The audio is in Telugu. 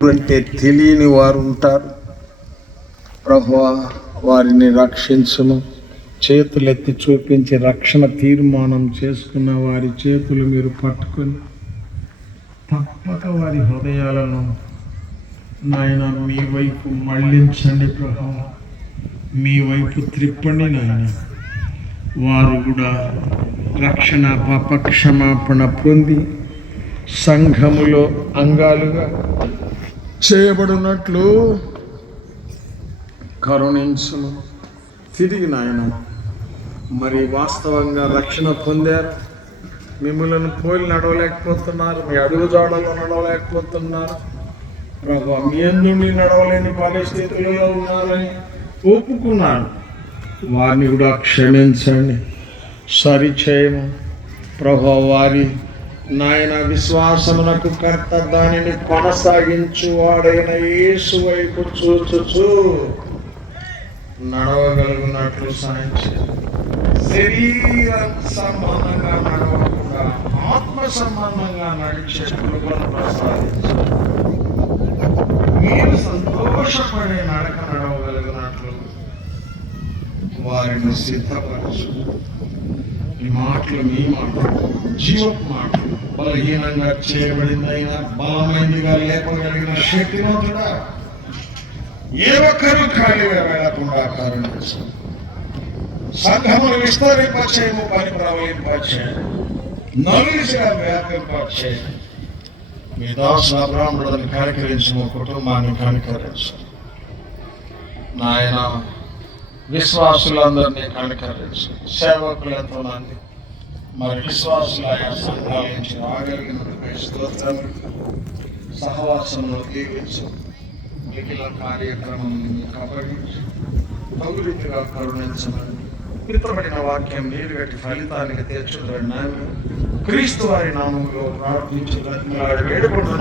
అంటే తెలియని వారు ఉంటారు. ప్రభువా, వారిని రక్షించును. చేతులెత్తి చూపించి రక్షణ తీర్మానం చేసుకున్న వారి చేతులు మీరు పట్టుకొని తప్పక వారి హృదయాలను నాయన మీ వైపు మళ్ళించండి. ప్రభువా, మీ వైపు త్రిప్పండి నాయన. వారు కూడా రక్షణ పాపక్షమాపణ పొంది సంఘములో అంగాలుగా చేయబడినట్లు కరుణించును. తిరిగి నాయన మరి వాస్తవంగా రక్షణ పొందారు, మిమ్మల్ని పోలి నడవలేకపోతున్నారు, మీ అడుగుజాడలో నడవలేకపోతున్నారు, ప్రభు మీ యందు నడవలేని పరిస్థితుల్లో ఉన్నారని ఒప్పుకున్నారు. వారిని కూడా క్షమించండి, సరిచేయము. ప్రభు వారి నాయన విశ్వాసమునకు కర్త దానిని కొనసాగించు వాడైన యేసు వైపు చూచుచు నడవగలుగునట్లు సాయం చేయండి. శరీర సంబంధంగా నడవకుండా ఆత్మ సంబంధంగా నడిచే కృపను ప్రసాదించండి. మీరు సంతోషపడే నడక నడవగలిగినట్లు వారిని సిద్ధపరచు. ఈ మాటలు మీ మాటలు, జీవపు మాటలు, బలహీనంగా చేయబడిందైనా బలమైనదిగా లేపగలిగిన శక్తివంతుడా, ఏ ఒక్కరూ ఖాళీగా వెళ్ళకుండా కరుణించు. సంఘమును విస్తరింపచేయము, పని ప్రవహింపచేయము, నలుగురిగా వ్యాపింపచేయము. మీ దాసుల బ్రాహ్మణులను కనికరించము, కుటుంబాన్ని కనికరించు నాయన. విశ్వాసులందరినీ కనికరించు. సేవకులతో మంది మరి విశ్వాసుల సంఘాల నుంచి రాగలిగినందుకు స్తోత్రములు. సహవాసమును దీవించు. మిగిలిన కార్యక్రమం కబడించి తగులుగా కరుణించమని పిలుపబడిన వాక్యం నీరు గట్టి ఫలితానికి తీర్చుదన్నాను. క్రీస్తు వారి నామంలో ప్రార్థించు వేడుకుంటున్నాను.